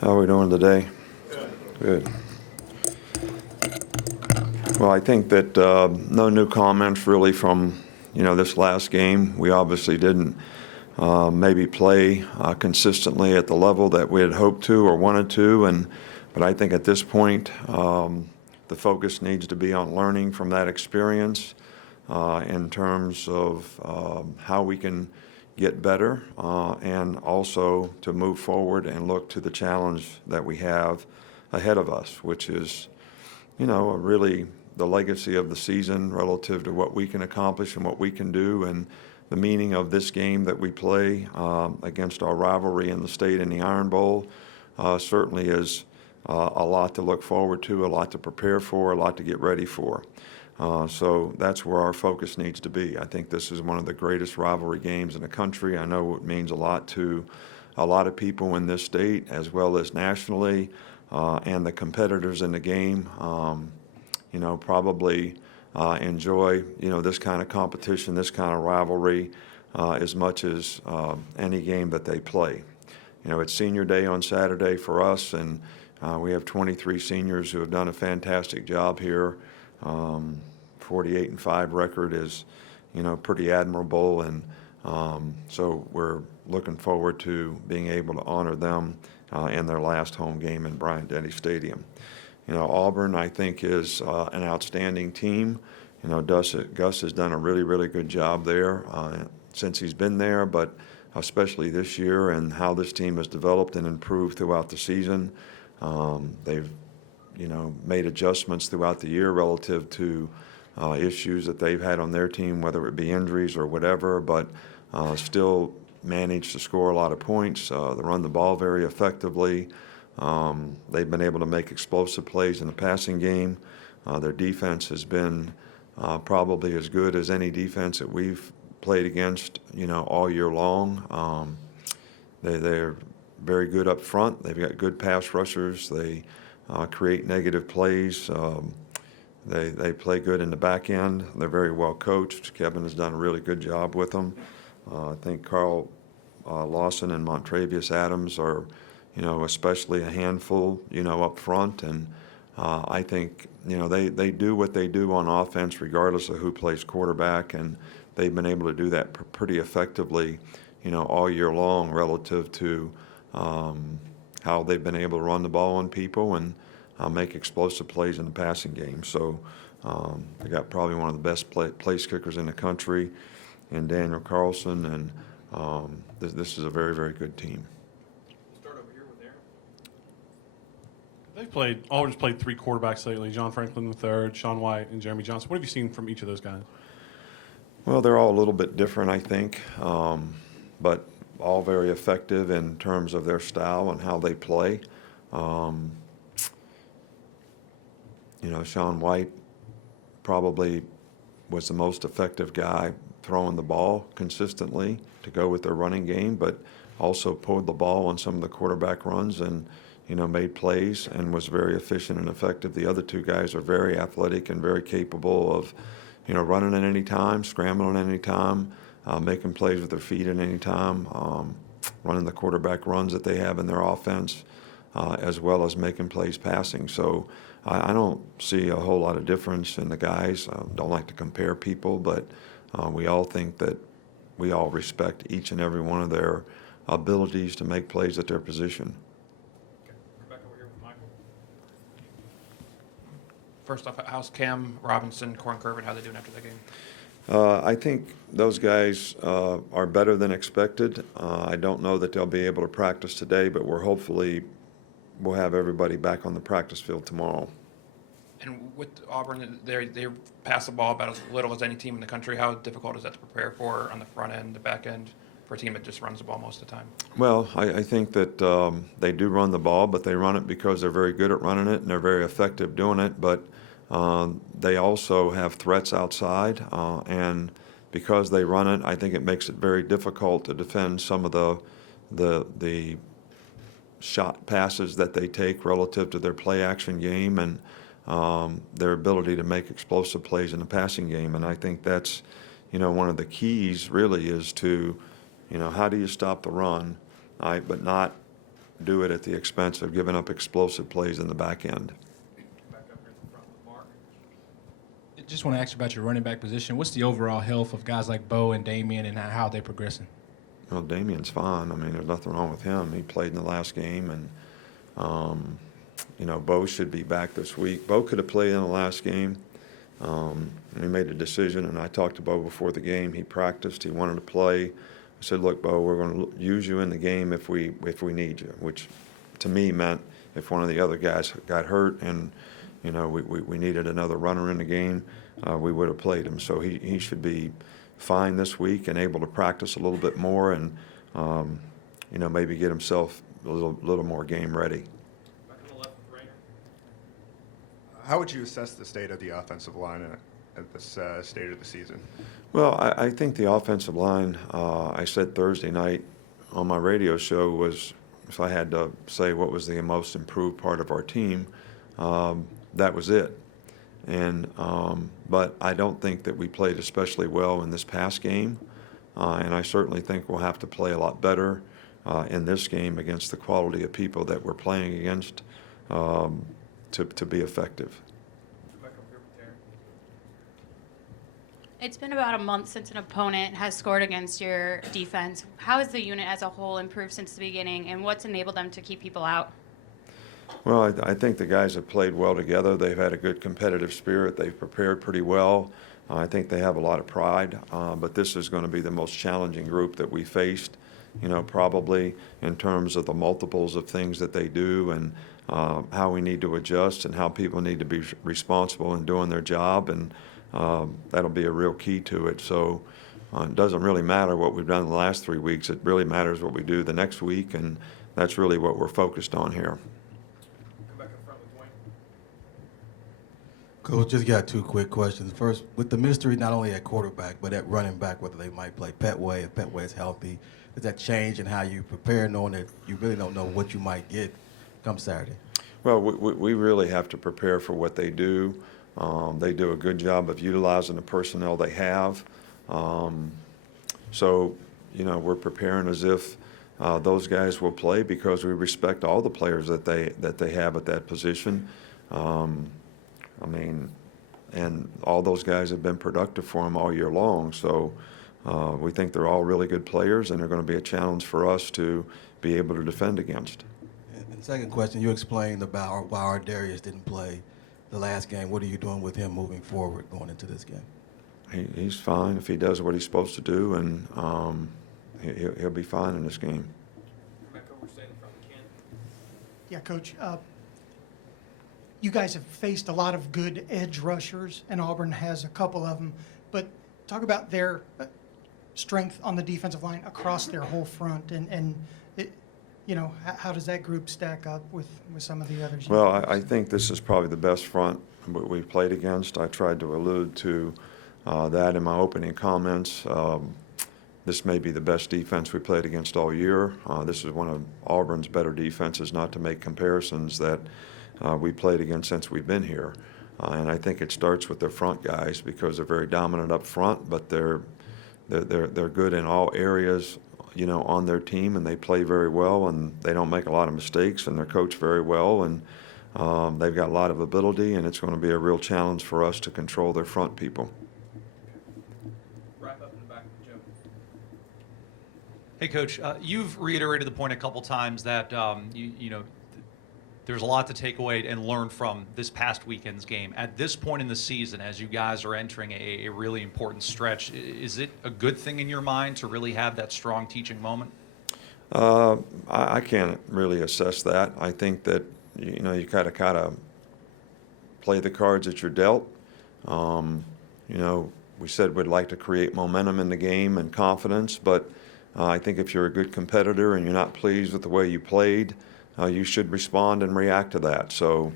How are we doing today? Good. Well, I think that no new comments really from, this last game. We obviously didn't maybe play consistently at the level that we had hoped to or wanted to, but I think at this point the focus needs to be on learning from that experience in terms of how we can get better and also to move forward and look to the challenge that we have ahead of us, which is, really the legacy of the season relative to what we can accomplish and what we can do, and the meaning of this game that we play against our rivalry in the state in the Iron Bowl certainly is a lot to look forward to, a lot to prepare for, a lot to get ready for. So that's where our focus needs to be. I think this is one of the greatest rivalry games in the country. I know it means a lot to a lot of people in this state as well as nationally, and the competitors in the game, probably enjoy, this kind of competition, this kind of rivalry as much as any game that they play. It's senior day on Saturday for us, and we have 23 seniors who have done a fantastic job here. 48-5 record is, pretty admirable, and so we're looking forward to being able to honor them in their last home game in Bryant-Denny Stadium. Auburn, I think, is an outstanding team. Gus has done a really, really good job there since he's been there, but especially this year and how this team has developed and improved throughout the season. They've made adjustments throughout the year relative to issues that they've had on their team, whether it be injuries or whatever, but still managed to score a lot of points. They run the ball very effectively. They've been able to make explosive plays in the passing game. Their defense has been probably as good as any defense that we've played against, all year long. They're very good up front. They've got good pass rushers. They create negative plays. They play good in the back end. They're very well coached. Kevin has done a really good job with them. I think Carl Lawson and Montravius Adams are, especially a handful, up front. And I think, they do what they do on offense regardless of who plays quarterback, and they've been able to do that pretty effectively, all year long relative to how they've been able to run the ball on people and make explosive plays in the passing game. So they got probably one of the best place kickers in the country in Daniel Carlson, and this is a very, very good team. Start over here with Aaron. Auburn's played three quarterbacks lately, John Franklin III, Sean White, and Jeremy Johnson. What have you seen from each of those guys? Well, they're all a little bit different, I think, but all very effective in terms of their style and how they play. Sean White probably was the most effective guy throwing the ball consistently to go with their running game, but also pulled the ball on some of the quarterback runs and, made plays and was very efficient and effective. The other two guys are very athletic and very capable of, running at any time, scrambling at any time, making plays with their feet at any time, running the quarterback runs that they have in their offense, as well as making plays passing. So I don't see a whole lot of difference in the guys. Don't like to compare people, but we all think that we all respect each and every one of their abilities to make plays at their position. Okay. We're back over here with Michael. First off, how's Cam Robinson, Corn Curvin, how are they doing after that game? I think those guys are better than expected. I don't know that they'll be able to practice today, but we'll have everybody back on the practice field tomorrow. And with Auburn, they pass the ball about as little as any team in the country. How difficult is that to prepare for on the front end, the back end, for a team that just runs the ball most of the time? Well, I think that they do run the ball, but they run it because they're very good at running it and they're very effective doing it. But they also have threats outside, and because they run it, I think it makes it very difficult to defend some of the shot passes that they take relative to their play action game and their ability to make explosive plays in the passing game. And I think that's, one of the keys really is to, how do you stop the run, but not do it at the expense of giving up explosive plays in the back end. Just want to ask you about your running back position. What's the overall health of guys like Bo and Damian and how they're progressing? Well, Damian's fine. I mean, there's nothing wrong with him. He played in the last game, and, Bo should be back this week. Bo could have played in the last game. And he made a decision, and I talked to Bo before the game. He practiced. He wanted to play. I said, look, Bo, we're going to use you in the game if we need you, which to me meant if one of the other guys got hurt and, we needed another runner in the game, we would have played him. So he should be fine this week and able to practice a little bit more and, maybe get himself a little more game ready. How would you assess the state of the offensive line at this state of the season? Well, I think the offensive line, I said Thursday night on my radio show, was, if I had to say what was the most improved part of our team, that was it. And but I don't think that we played especially well in this past game, and I certainly think we'll have to play a lot better in this game against the quality of people that we're playing against to be effective. It's been about a month since an opponent has scored against your defense. How has the unit as a whole improved since the beginning, and what's enabled them to keep people out? Well, I think the guys have played well together. They've had a good competitive spirit. They've prepared pretty well. I think they have a lot of pride, but this is going to be the most challenging group that we faced, probably in terms of the multiples of things that they do and how we need to adjust and how people need to be responsible in doing their job, and that'll be a real key to it. So it doesn't really matter what we've done in the last 3 weeks. It really matters what we do the next week, and that's really what we're focused on here. Coach, just got two quick questions. First, with the mystery not only at quarterback but at running back, whether they might play Petway, if Petway is healthy, does that change in how you prepare, knowing that you really don't know what you might get come Saturday? Well, we really have to prepare for what they do. They do a good job of utilizing the personnel they have. So, we're preparing as if those guys will play because we respect all the players that they have at that position. And all those guys have been productive for them all year long. So we think they're all really good players, and they're going to be a challenge for us to be able to defend against. And second question, you explained about why Darius didn't play the last game. What are you doing with him moving forward going into this game? He's fine if he does what he's supposed to do, and he'll be fine in this game. Yeah, Coach. You guys have faced a lot of good edge rushers, and Auburn has a couple of them. But talk about their strength on the defensive line across their whole front, and how does that group stack up with some of the others? Well, I think this is probably the best front we've played against. I tried to allude to that in my opening comments. This may be the best defense we played against all year. This is one of Auburn's better defenses, not to make comparisons that we played against since we've been here. And I think it starts with their front guys because they're very dominant up front, but they're good in all areas, on their team, and they play very well, and they don't make a lot of mistakes, and they're coached very well, and they've got a lot of ability, and it's going to be a real challenge for us to control their front people. Wrap up in the back with Jim. Hey, Coach, you've reiterated the point a couple times that there's a lot to take away and learn from this past weekend's game. At this point in the season, as you guys are entering a really important stretch, is it a good thing in your mind to really have that strong teaching moment? I can't really assess that. I think that you gotta kind of play the cards that you're dealt. We said we'd like to create momentum in the game and confidence, but I think if you're a good competitor and you're not pleased with the way you played, you should respond and react to that. So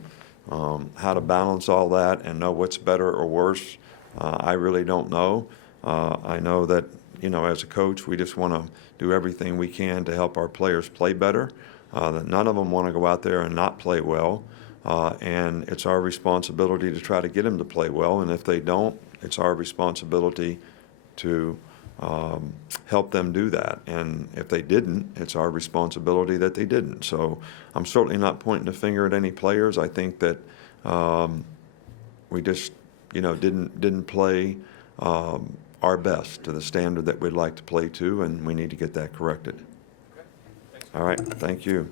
how to balance all that and know what's better or worse, I really don't know. I know that, as a coach, we just want to do everything we can to help our players play better. That none of them want to go out there and not play well. And it's our responsibility to try to get them to play well. And if they don't, it's our responsibility to help them do that. And if they didn't, it's our responsibility that they didn't. So I'm certainly not pointing the finger at any players. I think that we just, didn't play our best to the standard that we'd like to play to, and we need to get that corrected. All right, thank you.